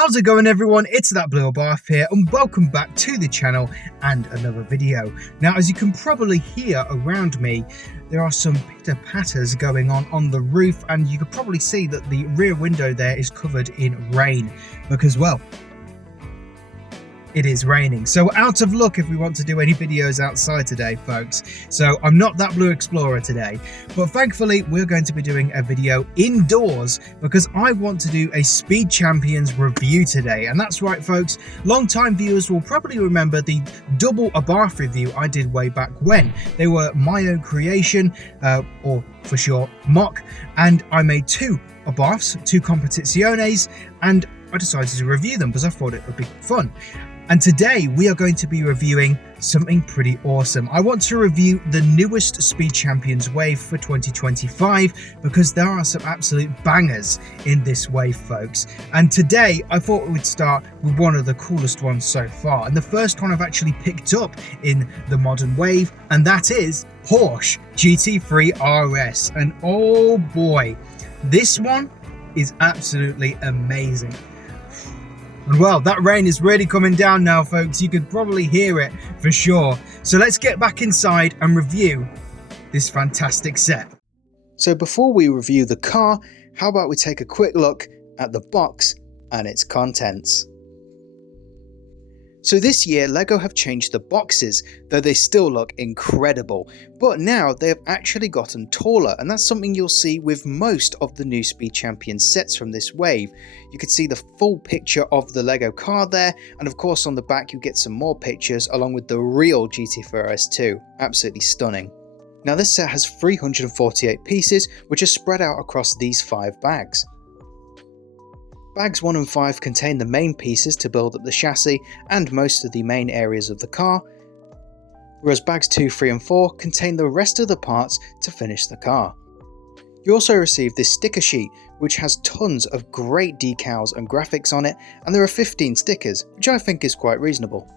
How's it going, everyone? It's that Blue Bath here, and welcome back to the channel and another video. Now, as you can probably hear around me, there are some pitter-patters going on the roof, and you could probably see that the rear window there is covered in rain because, well, it is raining. So we're out of luck if we want to do any videos outside today, folks. So I'm not that Blue Explorer today, but thankfully we're going to be doing a video indoors because I want to do a Speed Champions review today. And that's right, folks, long-time viewers will probably remember the double Abarth review I did way back when. They were my own creation, or for short, mock, and I made two Abarths, two Competiciones, and I decided to review them because I thought it would be fun. And today we are going to be reviewing something pretty awesome. I want to review the newest Speed Champions wave for 2025 because there are some absolute bangers in this wave, folks. And today I thought we would start with one of the coolest ones so far, and the first one I've actually picked up in the modern wave, and that is Porsche GT3 RS. And oh boy, this one is absolutely amazing. And well, that rain is really coming down now, folks. You could probably hear it for sure. So let's get back inside and review this fantastic set. So before we review the car, how about we take a quick look at the box and its contents. So this year, LEGO have changed the boxes, though they still look incredible. But now they have actually gotten taller, and that's something you'll see with most of the new Speed Champions sets from this wave. You can see the full picture of the LEGO car there, and of course on the back you get some more pictures along with the real GT3 RS 2. Absolutely stunning. Now this set has 348 pieces, which are spread out across these 5 bags. Bags 1 and 5 contain the main pieces to build up the chassis and most of the main areas of the car, whereas bags 2, 3 and 4 contain the rest of the parts to finish the car. You also receive this sticker sheet, which has tons of great decals and graphics on it, and there are 15 stickers, which I think is quite reasonable.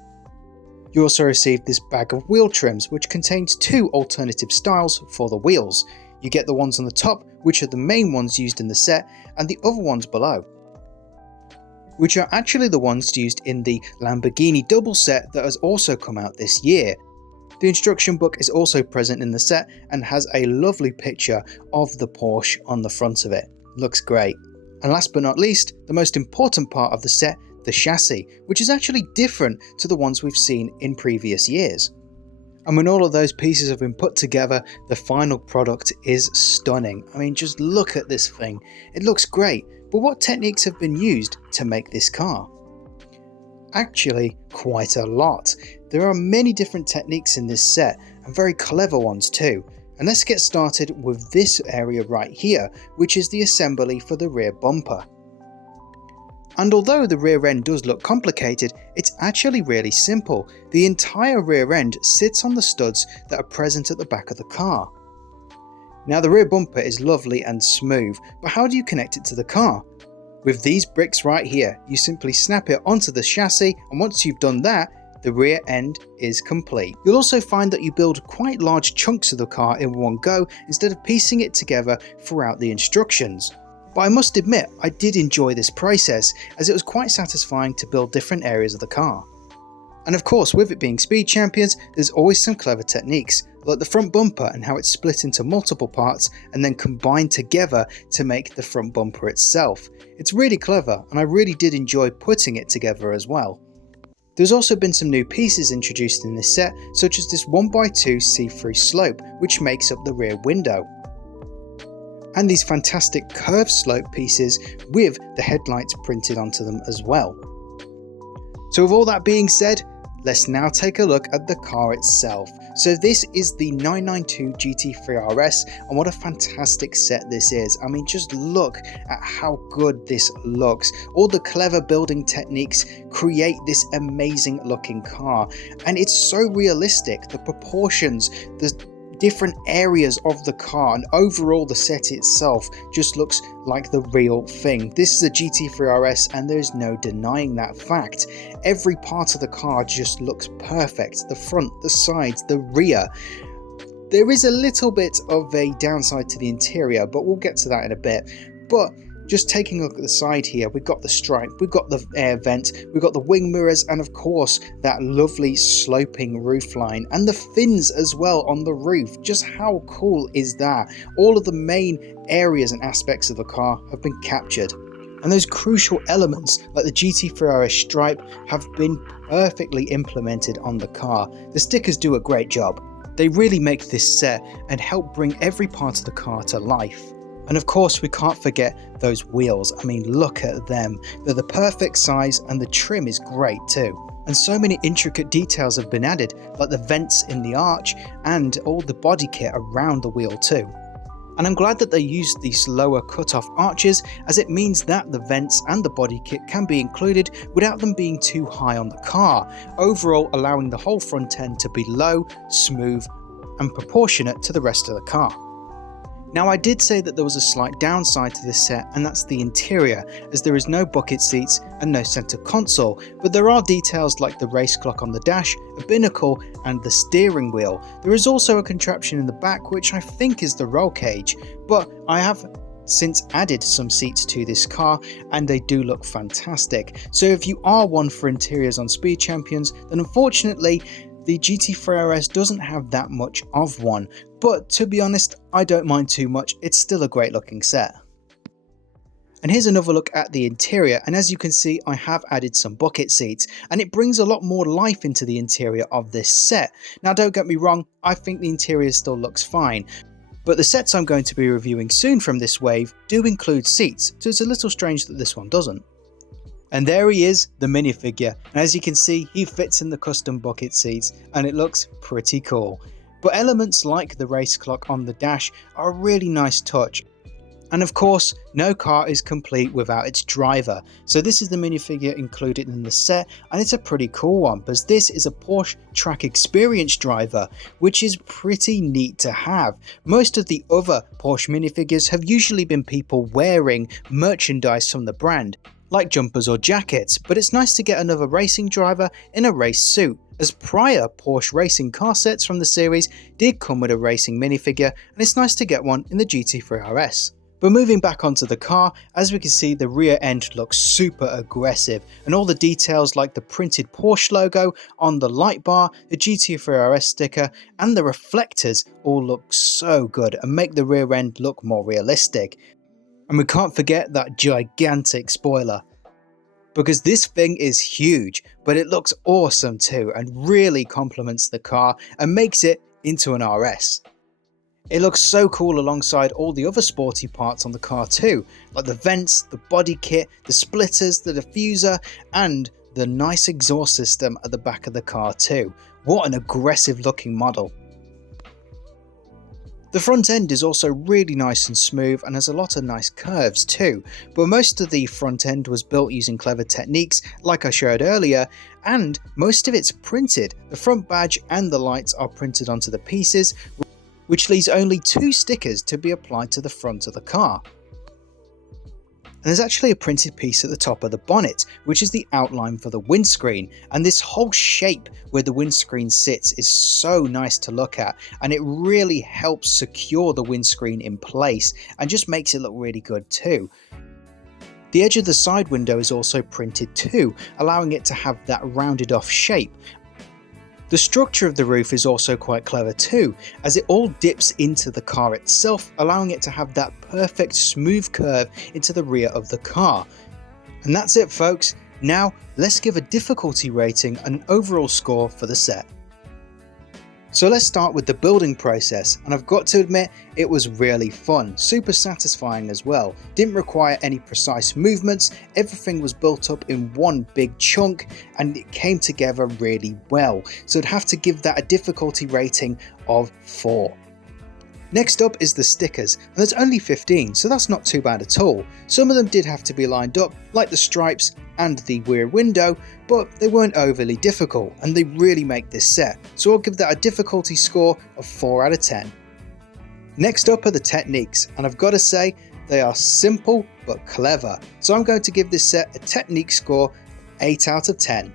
You also receive this bag of wheel trims, which contains 2 alternative styles for the wheels. You get the ones on the top, which are the main ones used in the set, and the other ones below, which are actually the ones used in the Lamborghini double set that has also come out this year. The instruction book is also present in the set and has a lovely picture of the Porsche on the front of it. Looks great. And last but not least, the most important part of the set, the chassis, which is actually different to the ones we've seen in previous years. And when all of those pieces have been put together, the final product is stunning. I mean, just look at this thing. It looks great. But what techniques have been used to make this car? Actually, quite a lot. There are many different techniques in this set, and very clever ones too. And let's get started with this area right here, which is the assembly for the rear bumper. And although the rear end does look complicated, it's actually really simple. The entire rear end sits on the studs that are present at the back of the car. Now the rear bumper is lovely and smooth, but how do you connect it to the car? With these bricks right here, you simply snap it onto the chassis, and once you've done that, the rear end is complete. You'll also find that you build quite large chunks of the car in one go instead of piecing it together throughout the instructions. But I must admit, I did enjoy this process as it was quite satisfying to build different areas of the car. And of course, with it being Speed Champions, there's always some clever techniques, like the front bumper and how it's split into multiple parts and then combined together to make the front bumper itself. It's really clever, and I really did enjoy putting it together as well. There's also been some new pieces introduced in this set, such as this 1x2 see-through slope, which makes up the rear window, and these fantastic curved slope pieces with the headlights printed onto them as well. So with all that being said, let's now take a look at the car itself. So this is the 992 GT3 RS, and what a fantastic set this is. I mean, just look at how good this looks. All the clever building techniques create this amazing looking car, and it's so realistic. The proportions, the different areas of the car, and overall the set itself just looks like the real thing. This is a GT3 RS, and there's no denying that fact. Every part of the car just looks perfect. The front, the sides, the rear. There is a little bit of a downside to the interior, but we'll get to that in a bit. But Just taking a look at the side here, we've got the stripe, we've got the air vent, we've got the wing mirrors, and of course that lovely sloping roofline and the fins as well on the roof. Just how cool is that? All of the main areas and aspects of the car have been captured. And those crucial elements like the GT3 RS stripe have been perfectly implemented on the car. The stickers do a great job. They really make this set and help bring every part of the car to life. And of course we can't forget those wheels. I mean, look at them. They're the perfect size and the trim is great too. And so many intricate details have been added, like the vents in the arch and all the body kit around the wheel too. And I'm glad that they used these lower cut-off arches, as it means that the vents and the body kit can be included without them being too high on the car, overall allowing the whole front end to be low, smooth and proportionate to the rest of the car. Now, I did say that there was a slight downside to this set, and that's the interior, as there is no bucket seats and no center console, but there are details like the race clock on the dash, a binnacle and the steering wheel. There is also a contraption in the back which I think is the roll cage, but I have since added some seats to this car and they do look fantastic. So if you are one for interiors on Speed Champions, then unfortunately the GT3 RS doesn't have that much of one, but to be honest, I don't mind too much. It's still a great looking set. And here's another look at the interior, and as you can see I have added some bucket seats and it brings a lot more life into the interior of this set. Now don't get me wrong, I think the interior still looks fine, but the sets I'm going to be reviewing soon from this wave do include seats, so it's a little strange that this one doesn't. And there he is, the minifigure, and as you can see he fits in the custom bucket seats and it looks pretty cool. But elements like the race clock on the dash are a really nice touch. And of course, no car is complete without its driver. So this is the minifigure included in the set, and it's a pretty cool one because this is a Porsche Track Experience driver, which is pretty neat to have. Most of the other Porsche minifigures have usually been people wearing merchandise from the brand, like jumpers or jackets, but it's nice to get another racing driver in a race suit, as prior Porsche racing car sets from the series did come with a racing minifigure, and it's nice to get one in the GT3 RS. But moving back onto the car, as we can see the rear end looks super aggressive, and all the details like the printed Porsche logo on the light bar, the GT3 RS sticker and the reflectors all look so good and make the rear end look more realistic. And we can't forget that gigantic spoiler, because this thing is huge, but it looks awesome too and really complements the car and makes it into an RS. It looks so cool alongside all the other sporty parts on the car too, like the vents, the body kit, the splitters, the diffuser and the nice exhaust system at the back of the car too. What an aggressive looking model. The front end is also really nice and smooth and has a lot of nice curves too, but most of the front end was built using clever techniques like I showed earlier, and most of it's printed. The front badge and the lights are printed onto the pieces, which leaves only 2 stickers to be applied to the front of the car. And there's actually a printed piece at the top of the bonnet, which is the outline for the windscreen, and this whole shape where the windscreen sits is so nice to look at, and it really helps secure the windscreen in place and just makes it look really good too. The edge of the side window is also printed too, allowing it to have that rounded off shape. The structure of the roof is also quite clever too, as it all dips into the car itself, allowing it to have that perfect smooth curve into the rear of the car. And that's it folks, now let's give a difficulty rating and an overall score for the set. So let's start with the building process, and I've got to admit it was really fun, super satisfying as well. Didn't require any precise movements, everything was built up in one big chunk and it came together really well. So I'd have to give that a difficulty rating of 4. Next up is the stickers, and there's only 15, so that's not too bad at all. Some of them did have to be lined up, like the stripes and the rear window, but they weren't overly difficult and they really make this set, so I'll give that a difficulty score of 4 out of 10. Next up are the techniques, and I've got to say they are simple but clever, so I'm going to give this set a technique score of 8 out of 10.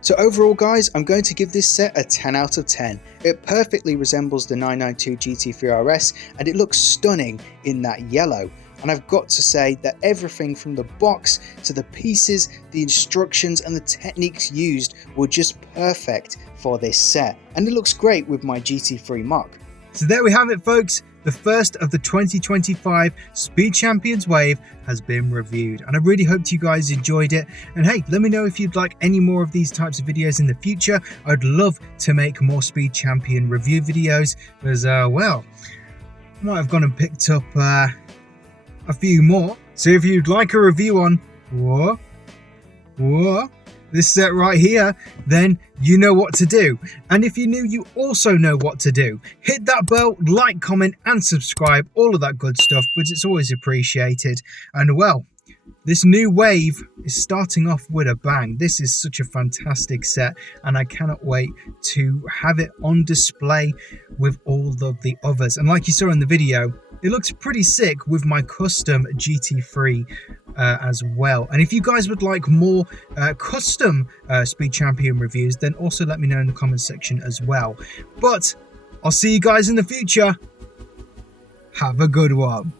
So overall guys, I'm going to give this set a 10 out of 10. It perfectly resembles the 992 GT3 RS and it looks stunning in that yellow. and I've got to say that everything from the box to the pieces, the instructions and the techniques used were just perfect for this set, and it looks great with my GT3 Mark. So there we have it, folks. The first of the 2025 Speed Champions Wave has been reviewed, and I really hope you guys enjoyed it. And hey, let me know if you'd like any more of these types of videos in the future. I'd love to make more Speed Champion review videos as well. I might have gone and picked up a few more. So if you'd like a review on this set right here, then you know what to do. And if you're new, you also know what to do. Hit that bell, like, comment and subscribe, all of that good stuff, but it's always appreciated. And well, this new wave is starting off with a bang. This is such a fantastic set, and I cannot wait to have it on display with all of the others. And like you saw in the video, it looks pretty sick with my custom GT3 as well. And if you guys would like more custom Speed Champion reviews, then also let me know in the comments section as well. But I'll see you guys in the future. Have a good one.